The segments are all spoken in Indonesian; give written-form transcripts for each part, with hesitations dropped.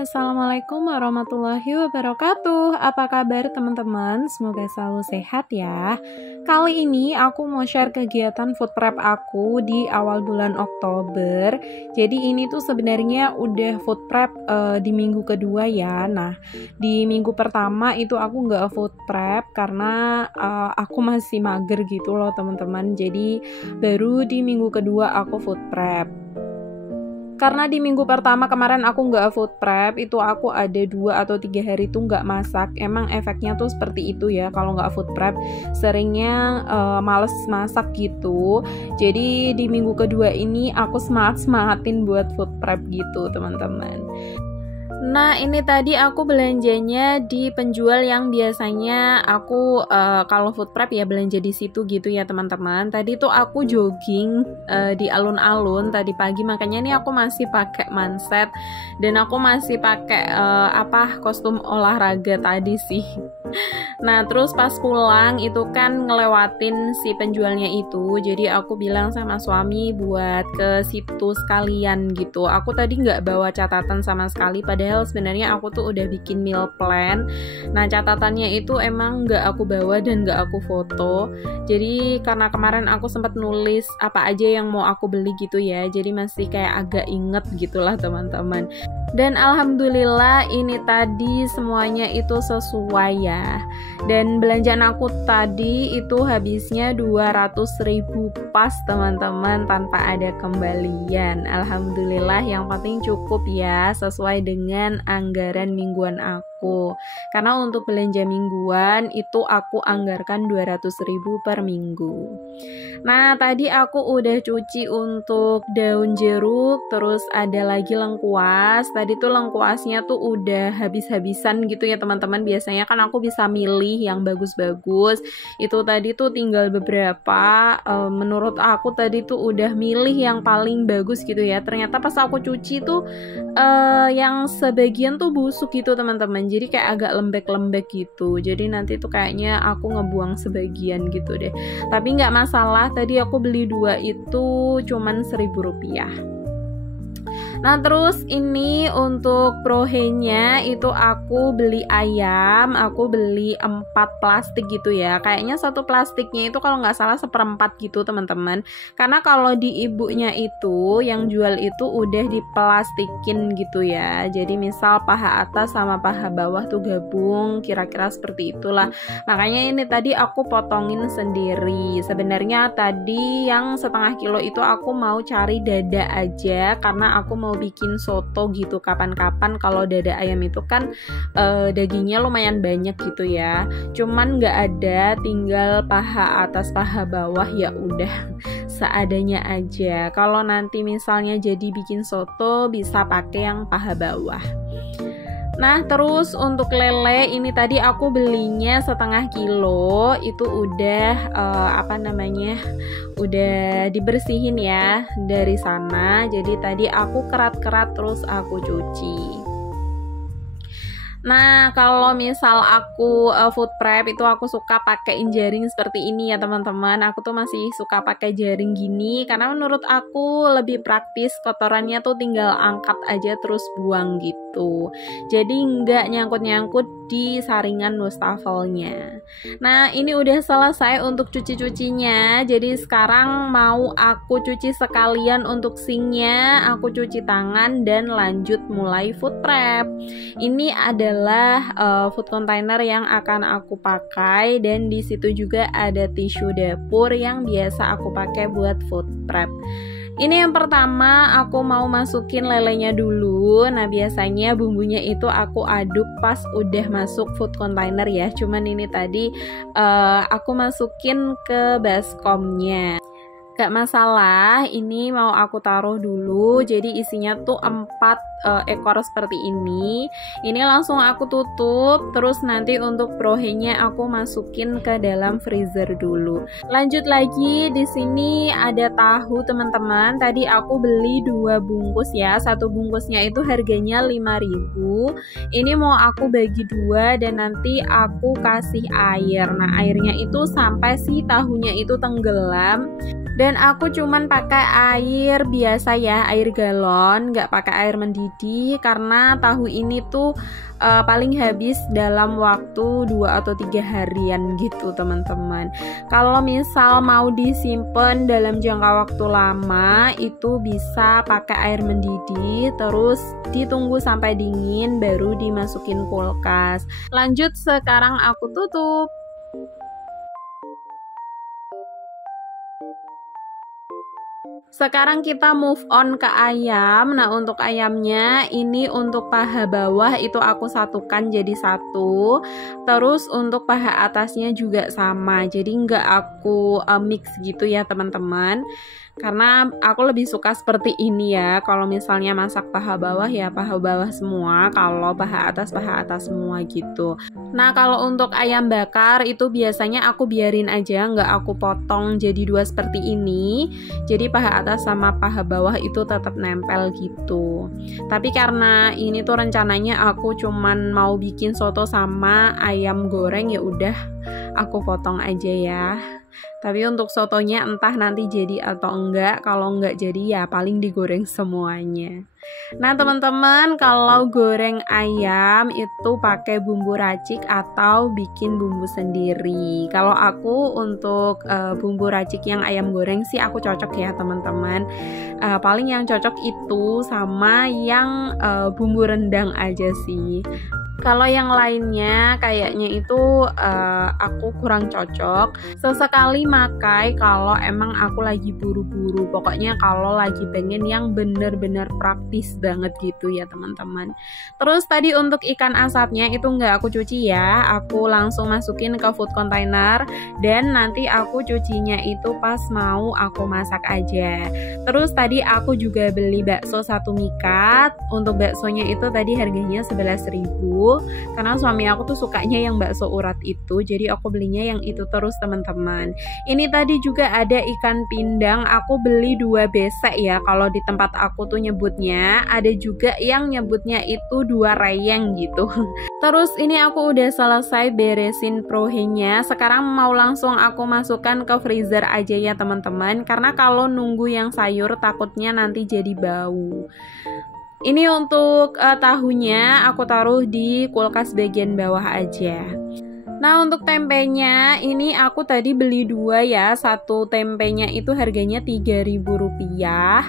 Assalamualaikum warahmatullahi wabarakatuh. Apa kabar teman-teman? Semoga selalu sehat ya. Kali ini aku mau share kegiatan food prep aku di awal bulan Oktober. Jadi ini tuh sebenarnya udah food prep di minggu kedua ya. Nah, di minggu pertama itu aku nggak food prep karena aku masih mager gitu loh teman-teman. Jadi baru di minggu kedua aku food prep. Karena di minggu pertama kemarin aku nggak food prep, itu aku ada 2 atau 3 hari tuh nggak masak. Emang efeknya tuh seperti itu ya, kalau nggak food prep seringnya males masak gitu. Jadi di minggu kedua ini aku semangatin buat food prep gitu teman-teman. Nah, ini tadi aku belanjanya di penjual yang biasanya aku kalau food prep ya belanja di situ gitu ya teman-teman. Tadi tuh aku jogging di alun-alun tadi pagi, makanya nih aku masih pakai manset dan aku masih pakai kostum olahraga tadi sih. Nah, terus pas pulang itu kan ngelewatin si penjualnya itu, jadi aku bilang sama suami buat ke situ sekalian gitu. Aku tadi nggak bawa catatan sama sekali, padahal sebenarnya aku tuh udah bikin meal plan. Nah, catatannya itu emang nggak aku bawa dan nggak aku foto. Jadi karena kemarin aku sempat nulis apa aja yang mau aku beli gitu ya, jadi masih kayak agak inget gitulah teman-teman. Dan alhamdulillah ini tadi semuanya itu sesuai ya. Dan belanjaan aku tadi itu habisnya 200.000 pas teman-teman, tanpa ada kembalian. Alhamdulillah, yang penting cukup ya, sesuai dengan anggaran mingguan aku. Karena untuk belanja mingguan itu aku anggarkan 200.000 per minggu. Nah, tadi aku udah cuci untuk daun jeruk, terus ada lagi lengkuas. Tadi tuh lengkuasnya tuh udah habis-habisan gitu ya teman-teman. Biasanya kan aku bisa milih yang bagus-bagus. Itu tadi tuh tinggal beberapa. Menurut aku tadi tuh udah milih yang paling bagus gitu ya. Ternyata pas aku cuci tuh yang sebagian tuh busuk gitu teman-teman. Jadi kayak agak lembek-lembek gitu. Jadi nanti tuh kayaknya aku ngebuang sebagian gitu deh. Tapi nggak masalah. Tadi aku beli 2 itu cuman Rp1.000. Nah, terus ini untuk prohenya itu aku beli ayam, aku beli 4 plastik gitu ya. Kayaknya satu plastiknya itu kalau nggak salah 1/4 gitu teman-teman. Karena kalau di ibunya itu yang jual itu udah diplastikin gitu ya. Jadi misal paha atas sama paha bawah tuh gabung, kira-kira seperti itulah. Makanya ini tadi aku potongin sendiri. Sebenarnya tadi yang 1/2 kilo itu aku mau cari dada aja karena aku mau bikin soto gitu kapan-kapan. Kalau dada ayam itu kan dagingnya lumayan banyak gitu ya, cuman nggak ada, tinggal paha atas paha bawah, ya udah seadanya aja. Kalau nanti misalnya jadi bikin soto bisa pakai yang paha bawah. Nah, terus untuk lele ini tadi aku belinya 1/2 kilo, itu udah udah dibersihin ya dari sana. Jadi tadi aku kerat-kerat terus aku cuci. Nah, kalau misal aku food prep itu aku suka pakai jaring seperti ini ya teman-teman. Aku tuh masih suka pakai jaring gini karena menurut aku lebih praktis. Kotorannya tuh tinggal angkat aja terus buang gitu. Jadi nggak nyangkut-nyangkut di saringan wastafelnya. Nah, ini udah selesai untuk cuci-cucinya. Jadi sekarang mau aku cuci sekalian untuk sinknya, aku cuci tangan dan lanjut mulai food prep. Ini adalah food container yang akan aku pakai, dan di situ juga ada tisu dapur yang biasa aku pakai buat food prep. Ini yang pertama aku mau masukin lelenya dulu. Nah, biasanya bumbunya itu aku aduk pas udah masuk food container ya. Cuman ini tadi aku masukin ke baskomnya. Gak masalah, ini mau aku taruh dulu. Jadi isinya tuh 4 ekor seperti ini. Ini langsung aku tutup. Terus nanti untuk prohenya aku masukin ke dalam freezer dulu. Lanjut lagi, di sini ada tahu teman-teman. Tadi aku beli 2 bungkus ya. Satu bungkusnya itu harganya 5.000. Ini mau aku bagi 2 dan nanti aku kasih air. Nah, airnya itu sampai si tahunya itu tenggelam. Dan aku cuman pakai air biasa ya, air galon, nggak pakai air mendidih karena tahu ini tuh paling habis dalam waktu 2 atau 3 harian gitu teman-teman. Kalau misal mau disimpan dalam jangka waktu lama itu bisa pakai air mendidih, terus ditunggu sampai dingin baru dimasukin kulkas. Lanjut, sekarang aku tutup. Sekarang kita move on ke ayam. Nah, untuk ayamnya ini untuk paha bawah itu aku satukan jadi satu. Terus untuk paha atasnya juga sama. Jadi nggak aku mix gitu ya teman-teman. Karena aku lebih suka seperti ini ya. Kalau misalnya masak paha bawah ya paha bawah semua, kalau paha atas semua gitu. Nah, kalau untuk ayam bakar itu biasanya aku biarin aja, nggak aku potong jadi 2 seperti ini. Jadi paha atas sama paha bawah itu tetap nempel gitu. Tapi karena ini tuh rencananya aku cuman mau bikin soto sama ayam goreng, ya udah aku potong aja ya. Tapi untuk sotonya entah nanti jadi atau enggak. Kalau enggak jadi ya paling digoreng semuanya. Nah teman-teman, kalau goreng ayam itu pakai bumbu racik atau bikin bumbu sendiri. Kalau aku untuk bumbu racik yang ayam goreng sih aku cocok ya teman-teman. Paling yang cocok itu sama yang bumbu rendang aja sih. Kalau yang lainnya kayaknya itu aku kurang cocok. Sesekali makai kalau emang aku lagi buru-buru. Pokoknya kalau lagi pengen yang bener-bener praktis banget gitu ya teman-teman. Terus tadi untuk ikan asapnya itu nggak aku cuci ya. Aku langsung masukin ke food container. Dan nanti aku cucinya itu pas mau aku masak aja. Terus tadi aku juga beli bakso 1 mikat. Untuk baksonya itu tadi harganya 11.000. Karena suami aku tuh sukanya yang bakso urat itu, jadi aku belinya yang itu terus teman-teman. Ini tadi juga ada ikan pindang, aku beli 2 besek ya kalau di tempat aku tuh nyebutnya. Ada juga yang nyebutnya itu 2 reyeng gitu. Terus ini aku udah selesai beresin prohenya. Sekarang mau langsung aku masukkan ke freezer aja ya teman-teman, karena kalau nunggu yang sayur takutnya nanti jadi bau. Ini untuk tahunya aku taruh di kulkas bagian bawah aja. Nah untuk tempenya ini aku tadi beli 2 ya. Satu tempenya itu harganya Rp3.000.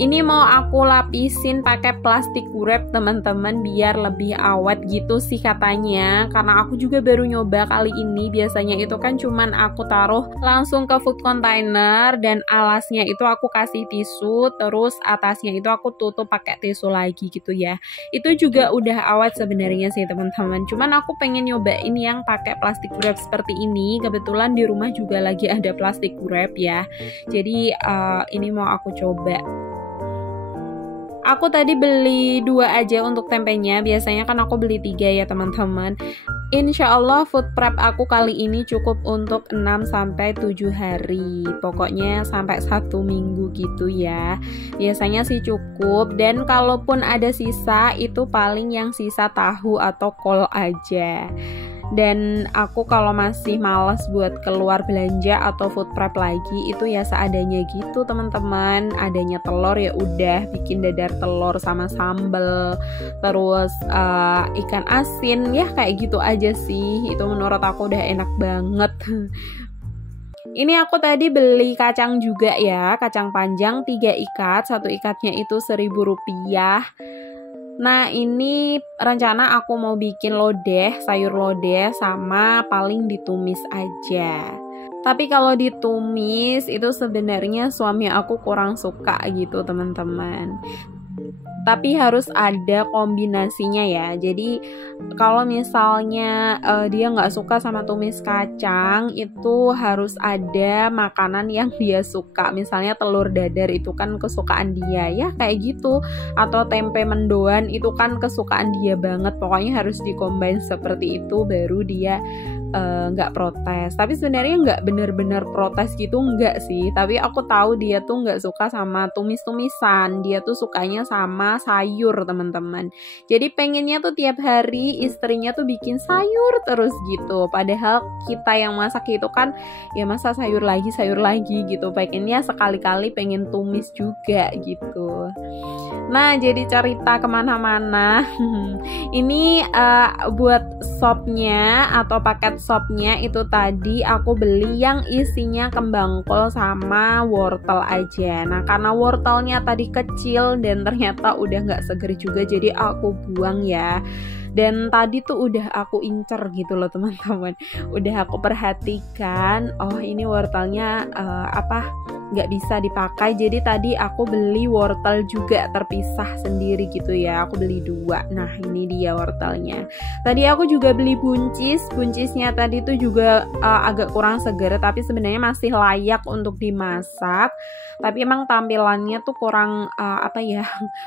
Ini mau aku lapisin pakai plastik wrap teman-teman biar lebih awet gitu sih katanya. Karena aku juga baru nyoba kali ini. Biasanya itu kan cuman aku taruh langsung ke food container dan alasnya itu aku kasih tisu, terus atasnya itu aku tutup pakai tisu lagi gitu ya. Itu juga udah awet sebenarnya sih teman-teman. Cuman aku pengen nyobain yang pakai plastik wrap seperti ini. Kebetulan di rumah juga lagi ada plastik wrap ya. Jadi ini mau aku coba. Aku tadi beli 2 aja untuk tempenya. Biasanya kan aku beli 3 ya teman-teman. Insya Allah food prep aku kali ini cukup untuk 6-7 hari. Pokoknya sampai 1 minggu gitu ya. Biasanya sih cukup. Dan kalaupun ada sisa itu paling yang sisa tahu atau kol aja. Dan aku kalau masih malas buat keluar belanja atau food prep lagi itu ya seadanya gitu teman-teman. Adanya telur ya udah bikin dadar telur sama sambal, terus ikan asin ya kayak gitu aja sih. Itu menurut aku udah enak banget. Ini aku tadi beli kacang juga ya, kacang panjang 3 ikat, 1 ikatnya itu Rp1.000. Nah ini rencana aku mau bikin lodeh, sayur lodeh sama paling ditumis aja. Tapi kalau ditumis itu sebenarnya suami aku kurang suka gitu teman-teman. Tapi harus ada kombinasinya ya. Jadi kalau misalnya dia nggak suka sama tumis kacang, itu harus ada makanan yang dia suka. Misalnya telur dadar itu kan kesukaan dia ya kayak gitu. Atau tempe mendoan itu kan kesukaan dia banget. Pokoknya harus dikombin seperti itu baru dia nggak protes. Tapi sebenarnya nggak bener-bener protes gitu, nggak sih. Tapi aku tahu dia tuh nggak suka sama tumis-tumisan, dia tuh sukanya sama sayur teman-teman. Jadi pengennya tuh tiap hari istrinya tuh bikin sayur terus gitu. Padahal kita yang masak itu kan ya masa sayur lagi gitu. Pengennya sekali-kali pengen tumis juga gitu. Nah, jadi cerita kemana-mana. Ini buat sopnya atau paket sopnya itu tadi aku beli yang isinya kembang kol sama wortel aja. Nah, karena wortelnya tadi kecil dan ternyata udah nggak seger juga, jadi aku buang ya. Dan tadi tuh udah aku incer gitu loh teman-teman, udah aku perhatikan, oh ini wortelnya nggak bisa dipakai, jadi tadi aku beli wortel juga terpisah sendiri gitu ya, aku beli 2. Nah ini dia wortelnya. Tadi aku juga beli buncisnya tadi tuh juga agak kurang seger, tapi sebenarnya masih layak untuk dimasak, tapi emang tampilannya tuh kurang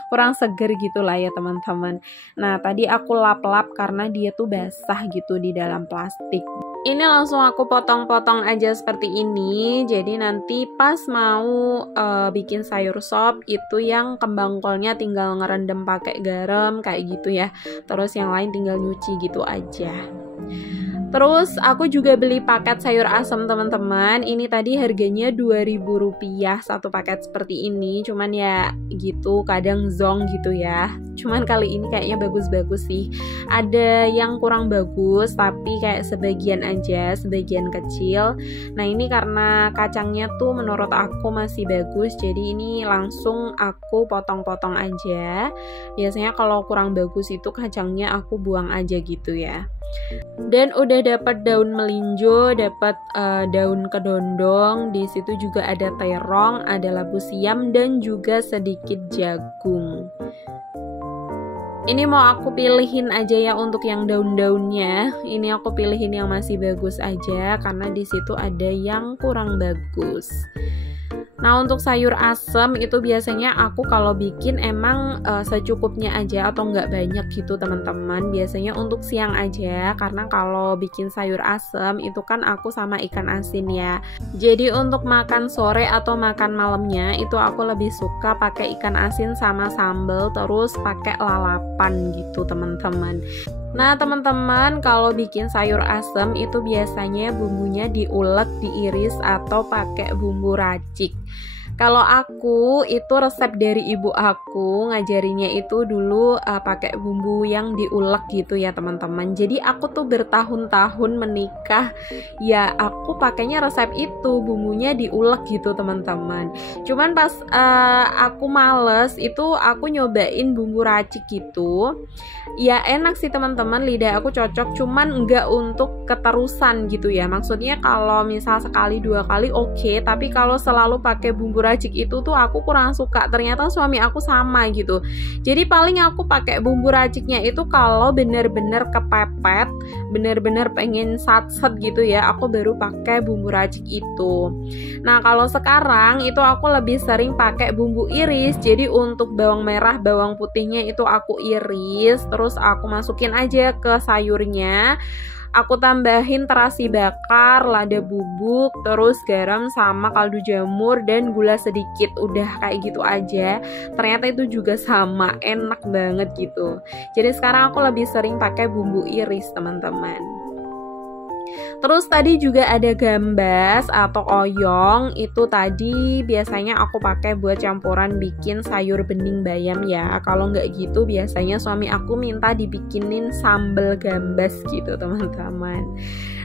kurang seger gitu lah ya teman-teman. Nah tadi aku lap-lap karena dia tuh basah gitu di dalam plastik. Ini langsung aku potong-potong aja seperti ini. Jadi nanti pas mau bikin sayur sop itu yang kembang kolnya tinggal ngerendam pakai garam kayak gitu ya. Terus yang lain tinggal nyuci gitu aja. Terus aku juga beli paket sayur asam teman-teman. Ini tadi harganya Rp2.000 satu paket seperti ini. Cuman ya gitu kadang zonk gitu ya. Cuman kali ini kayaknya bagus-bagus sih. Ada yang kurang bagus tapi kayak sebagian aja, sebagian kecil. Nah ini karena kacangnya tuh menurut aku masih bagus, jadi ini langsung aku potong-potong aja. Biasanya kalau kurang bagus itu kacangnya aku buang aja gitu ya. Dan udah dapat daun melinjo, dapat daun kedondong, di situ juga ada terong, ada labu siam dan juga sedikit jagung. Ini mau aku pilihin aja ya untuk yang daun-daunnya. Ini aku pilihin yang masih bagus aja karena di situ ada yang kurang bagus. Nah untuk sayur asem itu biasanya aku kalau bikin emang secukupnya aja atau nggak banyak gitu teman-teman. Biasanya untuk siang aja karena kalau bikin sayur asem itu kan aku sama ikan asin ya. Jadi untuk makan sore atau makan malamnya itu aku lebih suka pakai ikan asin sama sambal terus pakai lalapan gitu teman-teman. Nah teman-teman kalau bikin sayur asem itu biasanya bumbunya diulek, diiris atau pakai bumbu racik. Kalau aku itu resep dari ibu aku ngajarinya itu dulu pakai bumbu yang diulek gitu ya teman-teman. Jadi aku tuh bertahun-tahun menikah ya aku pakainya resep itu, bumbunya diulek gitu teman-teman. Cuman pas aku males itu aku nyobain bumbu racik gitu. Ya enak sih teman-teman, lidah aku cocok, cuman enggak untuk keterusan gitu ya. Maksudnya kalau misal sekali 2 kali oke, tapi kalau selalu pakai bumbu racik itu tuh aku kurang suka. Ternyata suami aku sama gitu. Jadi paling aku pakai bumbu raciknya itu kalau bener-bener kepepet, bener-bener pengen sat-set gitu ya, aku baru pakai bumbu racik itu. Nah kalau sekarang itu aku lebih sering pakai bumbu iris. Jadi untuk bawang merah, bawang putihnya itu aku iris, terus aku masukin aja ke sayurnya. Aku tambahin terasi bakar, lada bubuk, terus garam sama kaldu jamur dan gula sedikit. Udah kayak gitu aja. Ternyata itu juga sama, enak banget gitu. Jadi sekarang aku lebih sering pakai bumbu iris teman-teman. Terus tadi juga ada gambas atau oyong, itu tadi biasanya aku pakai buat campuran bikin sayur bening bayam ya. Kalau nggak gitu biasanya suami aku minta dibikinin sambal gambas gitu teman-teman.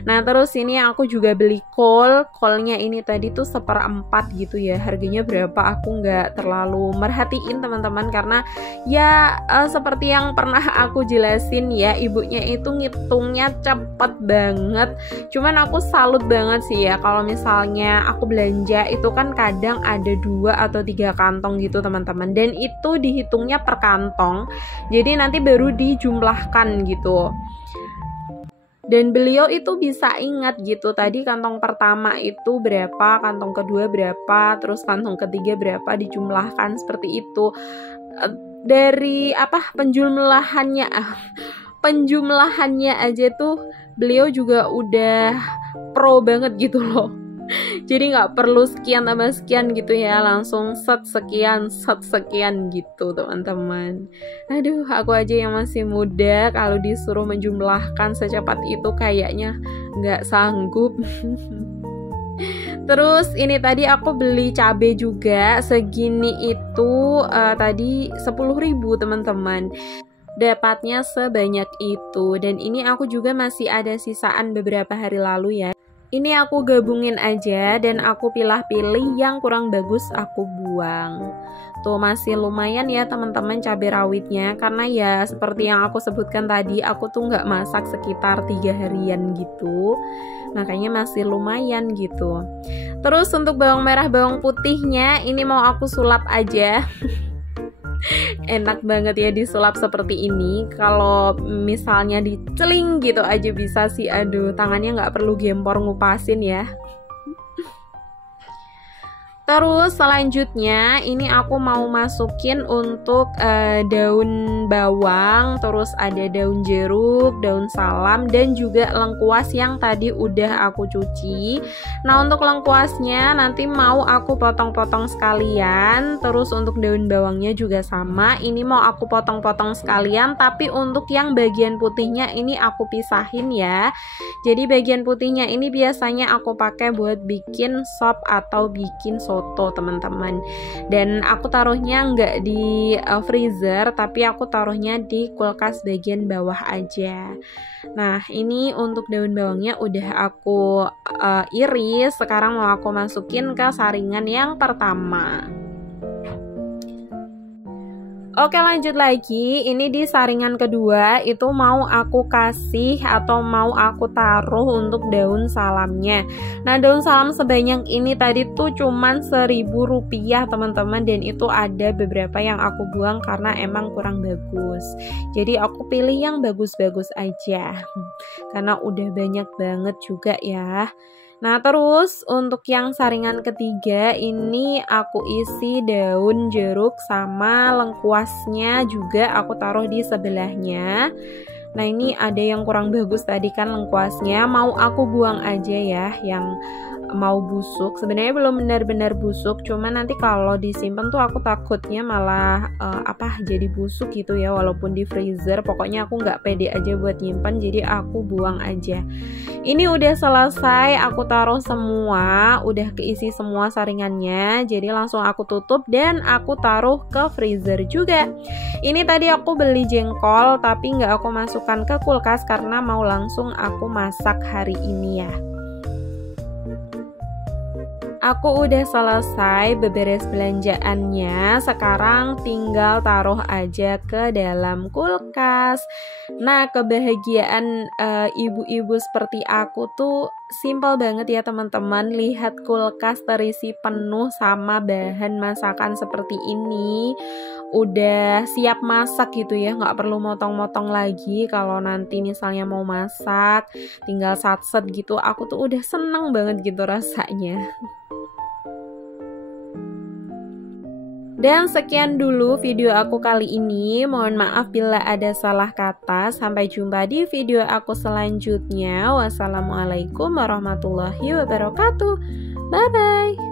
Nah terus ini aku juga beli kolnya ini tadi tuh 1/4 gitu ya. Harganya berapa aku nggak terlalu merhatiin teman-teman karena ya seperti yang pernah aku jelasin ya, ibunya itu ngitungnya cepet banget. Cuman aku salut banget sih ya kalau misalnya aku belanja itu kan kadang ada 2 atau 3 kantong gitu teman-teman, dan itu dihitungnya per kantong, jadi nanti baru dijumlahkan gitu. Dan beliau itu bisa ingat gitu, tadi kantong pertama itu berapa, kantong kedua berapa, terus kantong ketiga berapa, dijumlahkan seperti itu. Dari penjumlahannya aja tuh beliau juga udah pro banget gitu loh. Jadi nggak perlu sekian tambah sekian gitu ya, langsung set sekian gitu teman-teman. Aduh, aku aja yang masih muda kalau disuruh menjumlahkan secepat itu kayaknya nggak sanggup. Terus ini tadi aku beli cabai juga segini itu tadi 10.000 teman-teman. Dapatnya sebanyak itu, dan ini aku juga masih ada sisaan beberapa hari lalu ya. Ini aku gabungin aja dan aku pilih-pilih yang kurang bagus aku buang. Tuh masih lumayan ya teman-teman cabai rawitnya, karena ya seperti yang aku sebutkan tadi, aku tuh nggak masak sekitar 3 harian gitu, makanya masih lumayan gitu. Terus untuk bawang merah bawang putihnya ini mau aku sulap aja. Enak banget ya disulap seperti ini. Kalau misalnya diceling gitu aja bisa sih, aduh tangannya nggak perlu gempor ngupasin ya. Terus selanjutnya ini aku mau masukin untuk daun bawang, terus ada daun jeruk, daun salam, dan juga lengkuas yang tadi udah aku cuci. Nah untuk lengkuasnya nanti mau aku potong-potong sekalian. Terus untuk daun bawangnya juga sama, ini mau aku potong-potong sekalian, tapi untuk yang bagian putihnya ini aku pisahin ya. Jadi bagian putihnya ini biasanya aku pakai buat bikin sop atau bikin soto teman-teman, dan aku taruhnya nggak di freezer, tapi aku taruhnya di kulkas bagian bawah aja. Nah ini untuk daun bawangnya udah aku iris. Sekarang mau aku masukin ke saringan yang pertama. Oke lanjut lagi, ini di saringan kedua itu mau aku kasih atau mau aku taruh untuk daun salamnya. Nah daun salam sebanyak ini tadi tuh cuman Rp1.000 teman-teman, dan itu ada beberapa yang aku buang karena emang kurang bagus. Jadi aku pilih yang bagus-bagus aja, karena udah banyak banget juga ya. Nah terus untuk yang saringan ketiga ini aku isi daun jeruk sama lengkuasnya juga aku taruh di sebelahnya. Nah ini ada yang kurang bagus tadi kan lengkuasnya, mau aku buang aja ya yang mau busuk. Sebenarnya belum benar-benar busuk, cuman nanti kalau disimpan tuh aku takutnya malah jadi busuk gitu ya, walaupun di freezer. Pokoknya aku nggak pede aja buat nyimpan, jadi aku buang aja. Ini udah selesai, aku taruh semua, udah keisi semua saringannya, jadi langsung aku tutup dan aku taruh ke freezer juga. Ini tadi aku beli jengkol tapi nggak aku masukkan ke kulkas karena mau langsung aku masak hari ini ya. Aku udah selesai beberes belanjaannya, sekarang tinggal taruh aja ke dalam kulkas. Nah kebahagiaan ibu-ibu seperti aku tuh simple banget ya teman-teman. Lihat kulkas terisi penuh sama bahan masakan seperti ini, udah siap masak gitu ya, nggak perlu motong-motong lagi. Kalau nanti misalnya mau masak tinggal satset gitu, aku tuh udah seneng banget gitu rasanya. Dan sekian dulu video aku kali ini. Mohon maaf bila ada salah kata. Sampai jumpa di video aku selanjutnya. Wassalamualaikum warahmatullahi wabarakatuh. Bye bye.